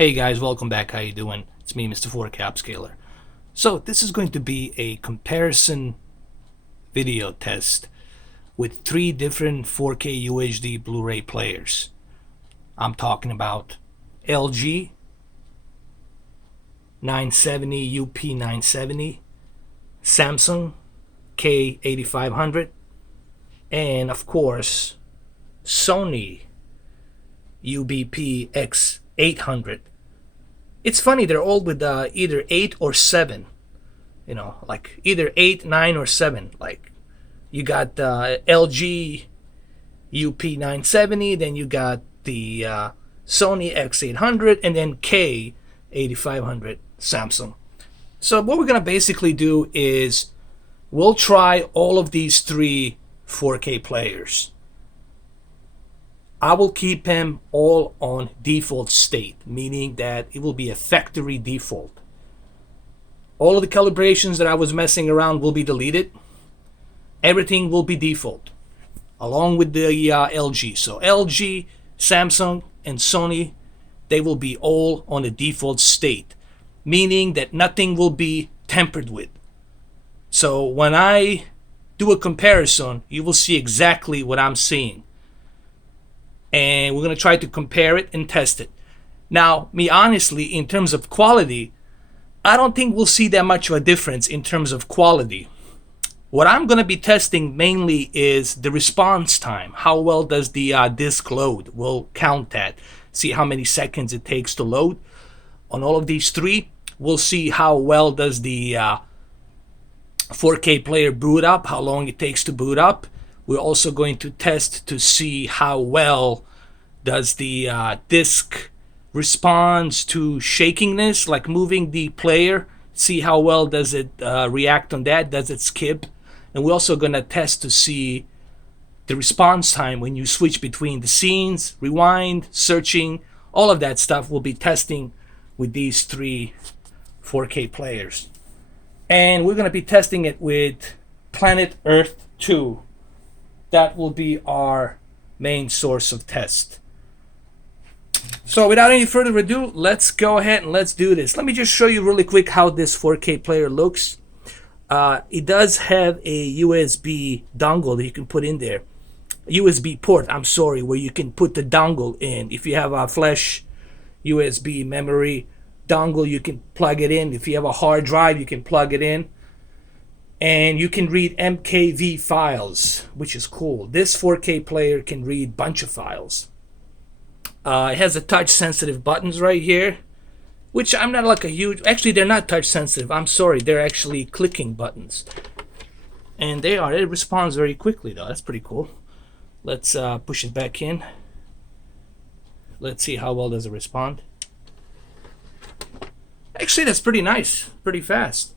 Hey guys, welcome back. How you doing? It's me, Mr. 4K Upscaler. So this is going to be a comparison video test with three different 4K UHD Blu-ray players. I'm talking about LG 970 UP970, Samsung K-8500, and of course Sony UBP X800. It's funny, they're all with either 8 or 7, like either 8, 9, or 7. Like you got LG UP970, then you got the Sony X800, and then K-8500 Samsung. So what we're gonna basically do is we'll try all of these three 4K players. I will keep them all on default state, meaning that it will be a factory default. All of the calibrations that I was messing around will be deleted. Everything will be default, along with the LG. So LG, Samsung, and Sony, they will be all on a default state, meaning that nothing will be tampered with. So when I do a comparison, you will see exactly what I'm seeing. And we're going to try to compare it and test it. Now, me honestly, in terms of quality, I don't think we'll see that much of a difference in terms of quality. What I'm going to be testing mainly is the response time. How well does the disk load? We'll count that. See how many seconds it takes to load. On all of these three, we'll see how well does the 4K player boot up, how long it takes to boot up. We're also going to test to see how well does the disk responds to shakiness, like moving the player. See how well does it react on that, does it skip? And we're also going to test to see the response time when you switch between the scenes, rewind, searching, all of that stuff we'll be testing with these three 4K players. And we're going to be testing it with Planet Earth 2. That will be our main source of test. So without any further ado, let's go ahead and let's do this. Let me just show you really quick how this 4K player looks. It does have a USB dongle that you can put in there. USB port, I'm sorry, where you can put the dongle in. If you have a flash USB memory dongle, you can plug it in. If you have a hard drive, you can plug it in. And you can read MKV files, which is cool. This 4K player can read a bunch of files. It has the touch sensitive buttons right here, which I'm not like a huge, actually they're not touch sensitive, I'm sorry, they're actually clicking buttons. And it responds very quickly though, that's pretty cool. Let's push it back in. Let's see how well does it respond. Actually that's pretty nice, pretty fast.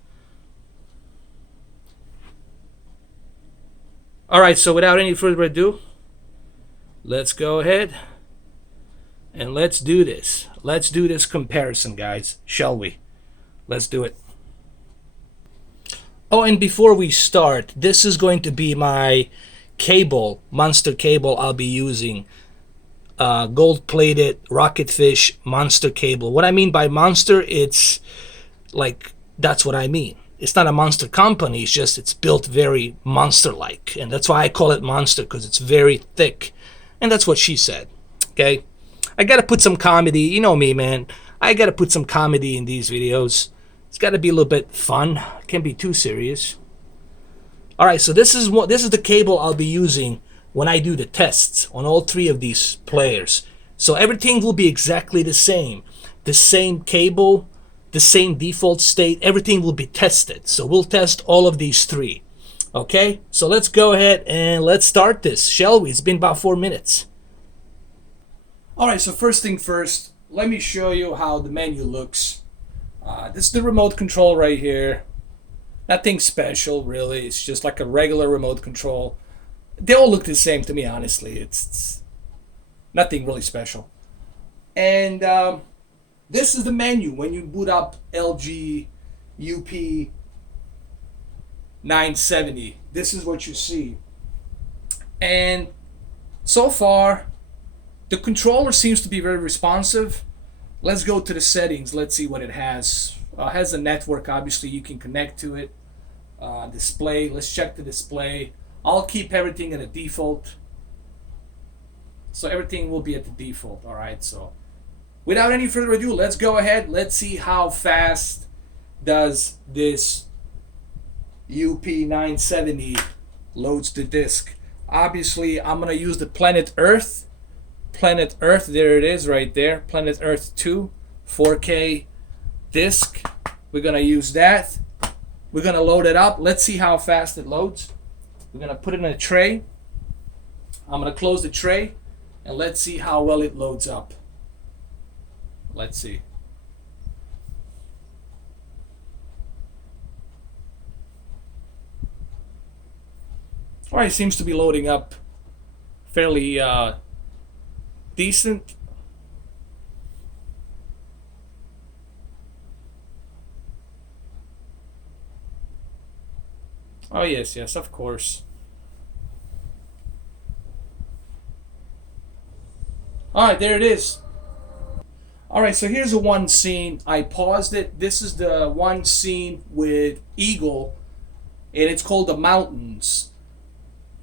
Alright, so without any further ado, let's go ahead and let's do this. Let's do this comparison, guys, shall we? Let's do it. Oh, and before we start, this is going to be my cable, monster cable I'll be using. Gold-plated Rocketfish monster cable. What I mean by monster, it's like, that's what I mean. It's not a monster company, it's just it's built very monster-like. And that's why I call it monster, because it's very thick. And that's what she said, okay? I gotta put some comedy, you know me, man. I gotta put some comedy in these videos. It's gotta be a little bit fun. It can't be too serious. Alright, so this is the cable I'll be using when I do the tests on all three of these players. So everything will be exactly the same. The same cable, the same default state, everything will be tested. So we'll test all of these three. Okay, so let's go ahead and let's start this, shall we? It's been about 4 minutes. Alright, so first thing first, let me show you how the menu looks. This is the remote control right here. Nothing special really, it's just like a regular remote control. They all look the same to me, honestly. It's nothing really special. And this is the menu when you boot up LG UP970. This is what you see. And so far, the controller seems to be very responsive. Let's go to the settings. Let's see what it has. It has a network, obviously you can connect to it. Display, let's check the display. I'll keep everything at a default. So everything will be at the default, all right? So without any further ado, let's go ahead. Let's see how fast does this UP970 loads the disc. Obviously, I'm gonna use the Planet Earth. Planet Earth, there it is right there. Planet Earth 2 4K disc. We're gonna use that. We're gonna load it up. Let's see how fast it loads. We're gonna put it in a tray. I'm gonna close the tray and let's see how well it loads up. Let's see. All right, seems to be loading up fairly decent. Oh yes, yes, of course. All right, there it is. All right, so here's the one scene. I paused it. This is the one scene with Eagle, and it's called The Mountains.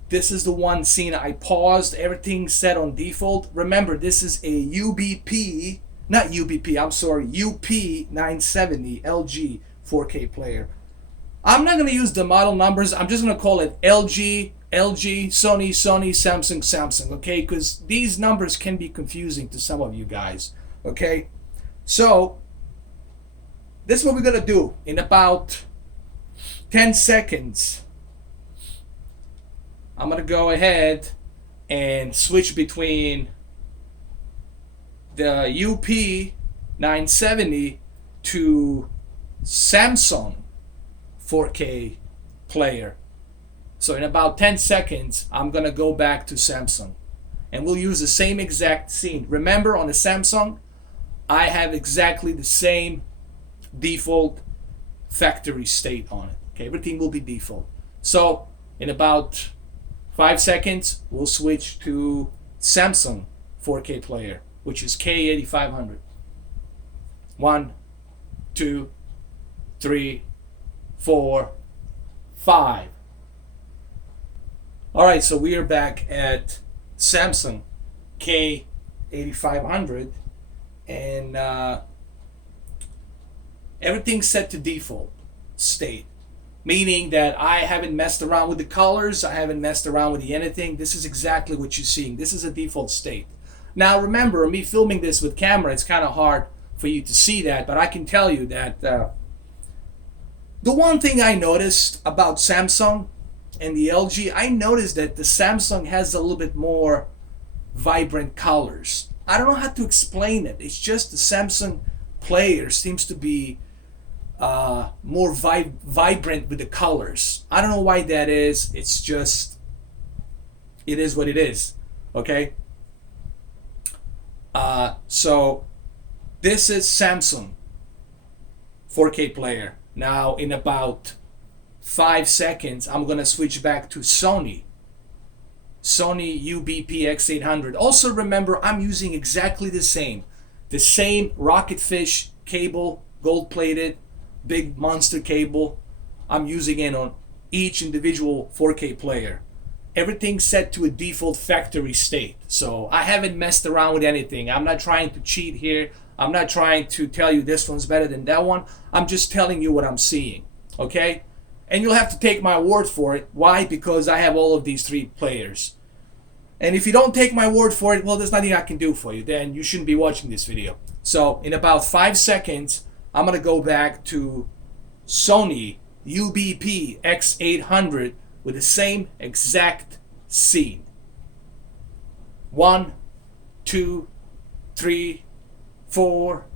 This is the one scene I paused. Everything's set on default. Remember, this is a UBP, not UBP, I'm sorry, UP970 LG 4K player. I'm not going to use the model numbers. I'm just going to call it LG, Sony, Samsung, Samsung, okay? Because these numbers can be confusing to some of you guys, okay? So, this is what we're going to do in about 10 seconds. I'm going to go ahead and switch between the UP970 to Samsung 4K player. So in about 10 seconds, I'm going to go back to Samsung. And we'll use the same exact scene. Remember, on the Samsung, I have exactly the same default factory state on it. Okay, everything will be default. So in about 5 seconds, we'll switch to Samsung 4K player, which is K-8500. 1, 2, 3, 4, 5. All right, so we are back at Samsung K-8500, and everything's set to default state, meaning that I haven't messed around with the colors, I haven't messed around with the anything. This is exactly what you're seeing. This is a default state. Now remember, me filming this with camera, it's kind of hard for you to see that, but I can tell you that the one thing I noticed about Samsung and the LG, I noticed that the Samsung has a little bit more vibrant colors. I don't know how to explain it. It's just the Samsung Player seems to be more vibrant with the colors. I don't know why that is. It's just, it is what it is. Okay? So this is Samsung 4K player. Now in about 5 seconds, I'm gonna switch back to Sony UBP X800. Also remember, I'm using exactly the same Rocketfish cable, gold plated, big monster cable. I'm using it on each individual 4K player. Everything's set to a default factory state. So I haven't messed around with anything. I'm not trying to cheat here. I'm not trying to tell you this one's better than that one. I'm just telling you what I'm seeing, okay? And you'll have to take my word for it. Why? Because I have all of these three players. And if you don't take my word for it, well, there's nothing I can do for you. Then you shouldn't be watching this video. So in about 5 seconds, I'm gonna go back to Sony UBP X800 with the same exact scene. 1, 2, 3, 4,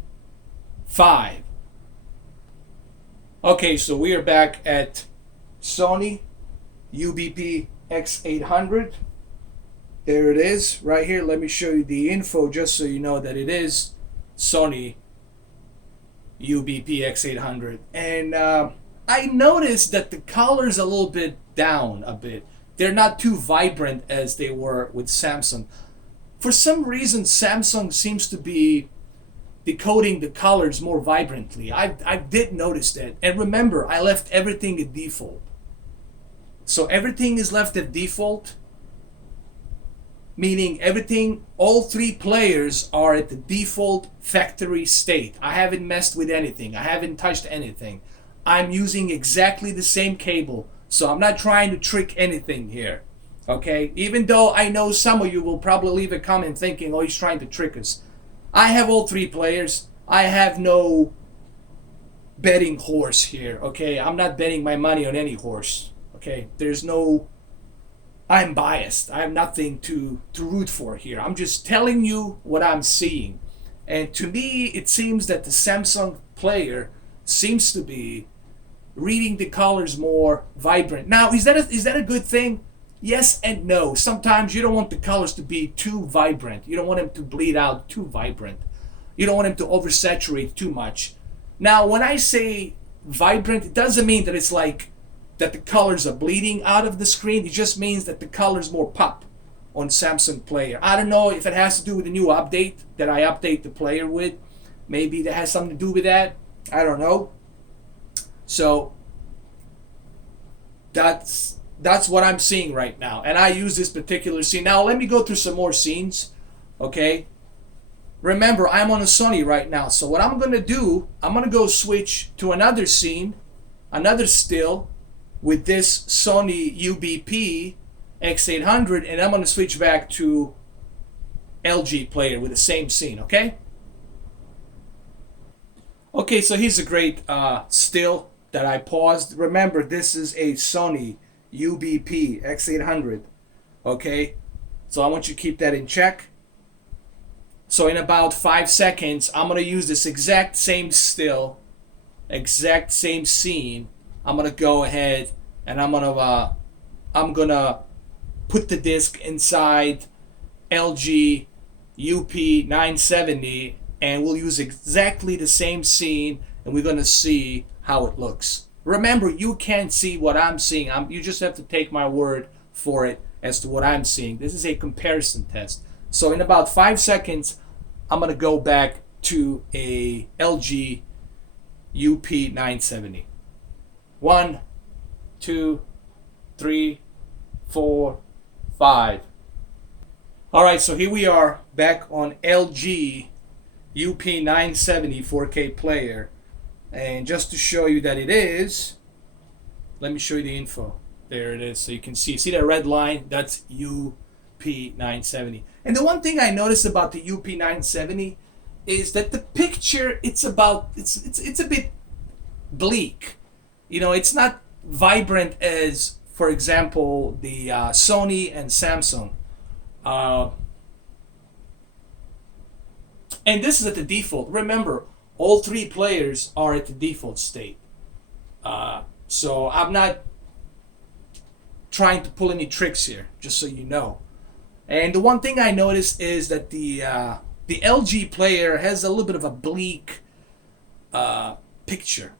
5. Okay, so we are back at Sony UBP X800. There it is, right here. Let me show you the info just so you know that it is Sony UBP X800. And I noticed that the color's a little bit down a bit. They're not too vibrant as they were with Samsung. For some reason, Samsung seems to be decoding the colors more vibrantly. I did notice that. And remember, I left everything at default. So everything is left at default, meaning everything, all three players are at the default factory state. I haven't messed with anything. I haven't touched anything. I'm using exactly the same cable, so I'm not trying to trick anything here. Okay? Even though I know some of you will probably leave a comment thinking, oh, he's trying to trick us. I have all three players. I have no betting horse here. Okay? I'm not betting my money on any horse. Okay? There's no... I'm biased. I have nothing to root for here. I'm just telling you what I'm seeing. And to me, it seems that the Samsung Player seems to be reading the colors more vibrant. Now, is that a good thing? Yes and no. Sometimes you don't want the colors to be too vibrant. You don't want them to bleed out too vibrant. You don't want them to oversaturate too much. Now, when I say vibrant, it doesn't mean that it's like that the colors are bleeding out of the screen. It just means that the colors more pop on Samsung Player. I don't know if it has to do with the new update that I update the player with. Maybe that has something to do with that. I don't know. So that's what I'm seeing right now. And I use this particular scene. Now let me go through some more scenes. Okay. Remember, I'm on a Sony right now. So what I'm going to do, I'm going to go switch to another scene, another still, with this Sony UBP X800, and I'm going to switch back to LG Player with the same scene, okay? Okay, so here's a great still that I paused. Remember, this is a Sony UBP X800, okay? So I want you to keep that in check. So in about 5 seconds, I'm going to use this exact same still, exact same scene. I'm gonna go ahead and I'm gonna put the disc inside LG UP970, and we'll use exactly the same scene, and we're gonna see how it looks. Remember, you can't see what I'm seeing. You just have to take my word for it as to what I'm seeing. This is a comparison test. So in about 5 seconds, I'm gonna go back to a LG UP970. 1, 2, 3, 4, 5. All right, so here we are back on LG UP970 4K player. And just to show you that it is, let me show you the info. There it is. So you can see that red line? That's UP970. And the one thing I noticed about the UP970 is that the picture, it's a bit bleak. You know, it's not vibrant as, for example, the Sony and Samsung. And this is at the default. Remember, all three players are at the default state. So I'm not trying to pull any tricks here, just so you know. And the one thing I noticed is that the LG Player has a little bit of a bleak picture.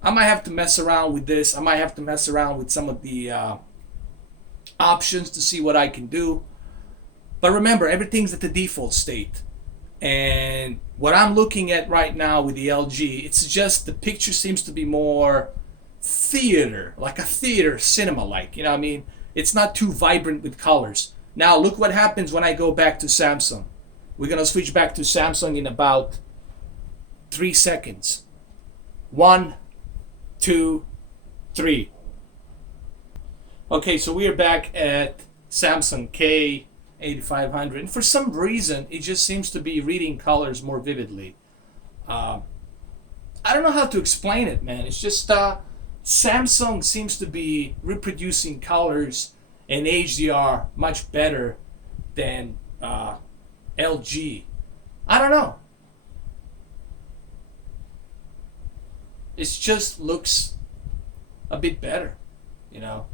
I might have to mess around with this. I might have to mess around with some of the options to see what I can do. But remember, everything's at the default state. And what I'm looking at right now with the LG, it's just the picture seems to be more theater, like a theater cinema-like. You know what I mean? It's not too vibrant with colors. Now look what happens when I go back to Samsung. We're going to switch back to Samsung in about 3 seconds. 1, 2, 3. Okay, so we are back at Samsung K-8500, and for some reason it just seems to be reading colors more vividly. I don't know how to explain it, man. It's just Samsung seems to be reproducing colors in HDR much better than LG. I don't know. It just looks a bit better, you know.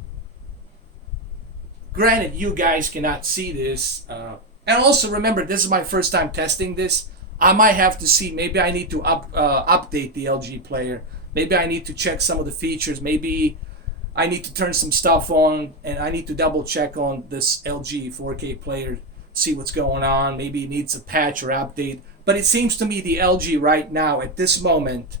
Granted, you guys cannot see this. And also remember, this is my first time testing this. I might have to see, maybe I need to update the LG Player. Maybe I need to check some of the features. Maybe I need to turn some stuff on, and I need to double check on this LG 4K Player, see what's going on. Maybe it needs a patch or update. But it seems to me the LG right now, at this moment,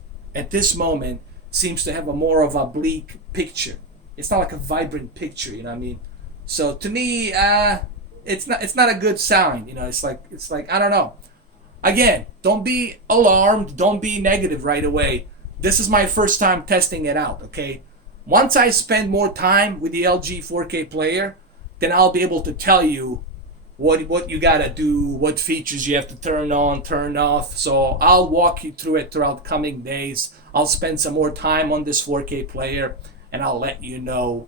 seems to have a more of a bleak picture. It's not like a vibrant picture, you know what I mean? So to me, it's not a good sign. You know, it's like I don't know. Again, don't be alarmed. Don't be negative right away. This is my first time testing it out. Okay, once I spend more time with the LG 4K player, then I'll be able to tell you what you gotta do, what features you have to turn on, turn off. So I'll walk you through it throughout the coming days. I'll spend some more time on this 4K player, and I'll let you know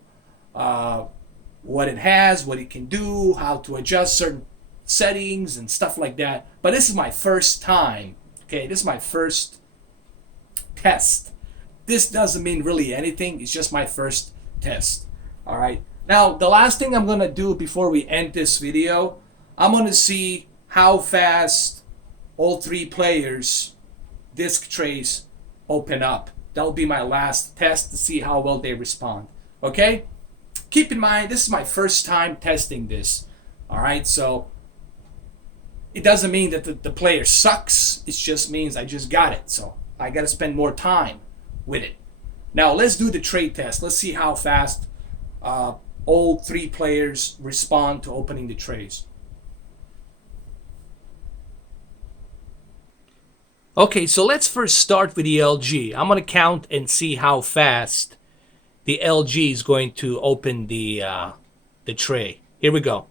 what it has, what it can do, how to adjust certain settings and stuff like that. But this is my first time. Okay, this is my first test. This doesn't mean really anything. It's just my first test. All right. Now, the last thing I'm going to do before we end this video, I'm going to see how fast all three players' disc trays open up. That'll be my last test to see how well they respond. Okay? Keep in mind, this is my first time testing this. All right? So, it doesn't mean that the player sucks. It just means I just got it. So, I got to spend more time with it. Now, let's do the tray test. Let's see how fast all three players respond to opening the trays. Okay, so let's first start with the LG. I'm going to count and see how fast the LG is going to open the tray. Here we go.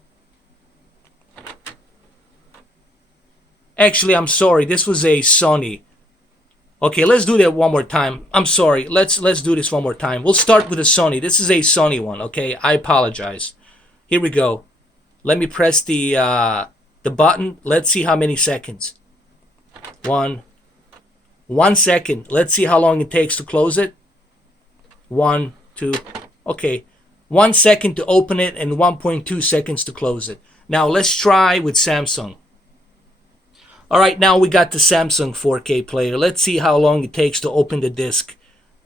Actually, I'm sorry. This was a Sony. Okay, let's do that one more time. I'm sorry. Let's do this one more time. We'll start with a Sony. This is a Sony one, okay? I apologize. Here we go. Let me press the button. Let's see how many seconds. 1 second. Let's see how long it takes to close it. 1, 2. Okay. 1 second to open it and 1.2 seconds to close it. Now let's try with Samsung. All right, now we got the Samsung 4K player. Let's see how long it takes to open the disc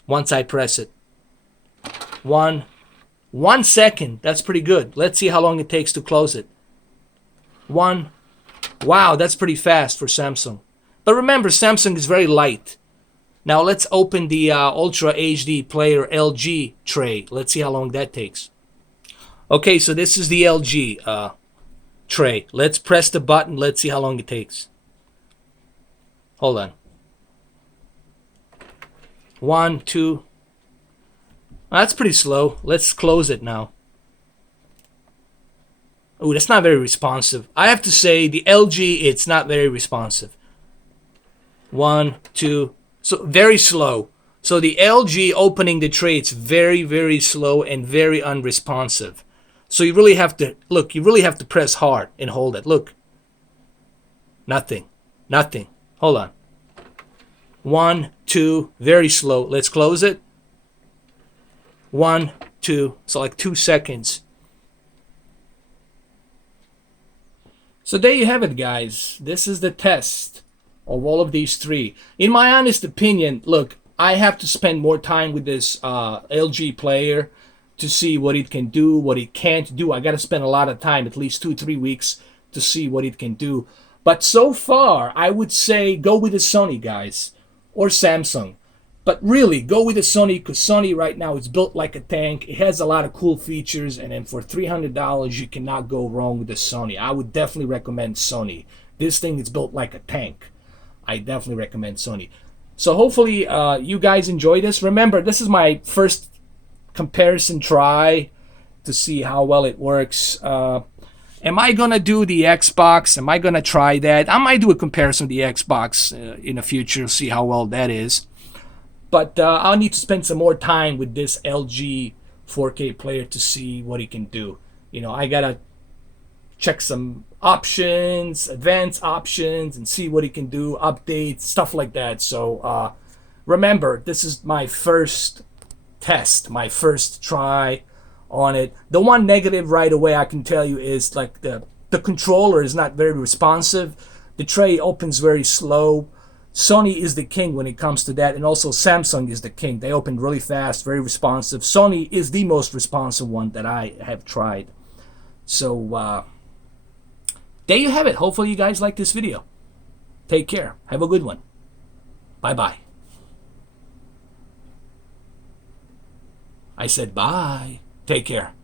once I press it. 1 second. That's pretty good. Let's see how long it takes to close it. 1. Wow, that's pretty fast for Samsung. But remember, Samsung is very light. Now let's open the Ultra HD Player LG tray. Let's see how long that takes. Okay, so this is the LG tray. Let's press the button. Let's see how long it takes. Hold on. 1, 2. That's pretty slow. Let's close it now. Oh, that's not very responsive. I have to say, the LG, it's not very responsive. 1, 2. So, very slow. So, the LG opening the tray, it's very, very slow and very unresponsive. So, you really have to, look, you really have to press hard and hold it. Look. Nothing. Nothing. Hold on. 1, 2, very slow. Let's close it. 1, 2, so like 2 seconds. So there you have it, guys. This is the test of all of these three. In my honest opinion, look, I have to spend more time with this LG player to see what it can do, what it can't do. I got to spend a lot of time, at least 2-3 weeks, to see what it can do. But so far, I would say go with the Sony, guys, or Samsung. But really, go with the Sony, because Sony right now is built like a tank. It has a lot of cool features, and then for $300, you cannot go wrong with the Sony. I would definitely recommend Sony. This thing is built like a tank. I definitely recommend Sony. So hopefully you guys enjoy this. Remember, this is my first comparison try to see how well it works. Am I going to do the Xbox? Am I going to try that? I might do a comparison with the Xbox in the future, see how well that is. But I'll need to spend some more time with this LG 4K player to see what it can do. You know, I got to check some options, advanced options, and see what it can do, updates, stuff like that. So remember, this is my first test, my first try on it. The one negative right away I can tell you is like the controller is not very responsive. The tray opens very slow. Sony is the king when it comes to that, and also Samsung is the king. They open really fast, very responsive. Sony is the most responsive one that I have tried. So there you have it. Hopefully you guys like this video. Take care. Have a good one. Bye-bye. I said bye. Take care.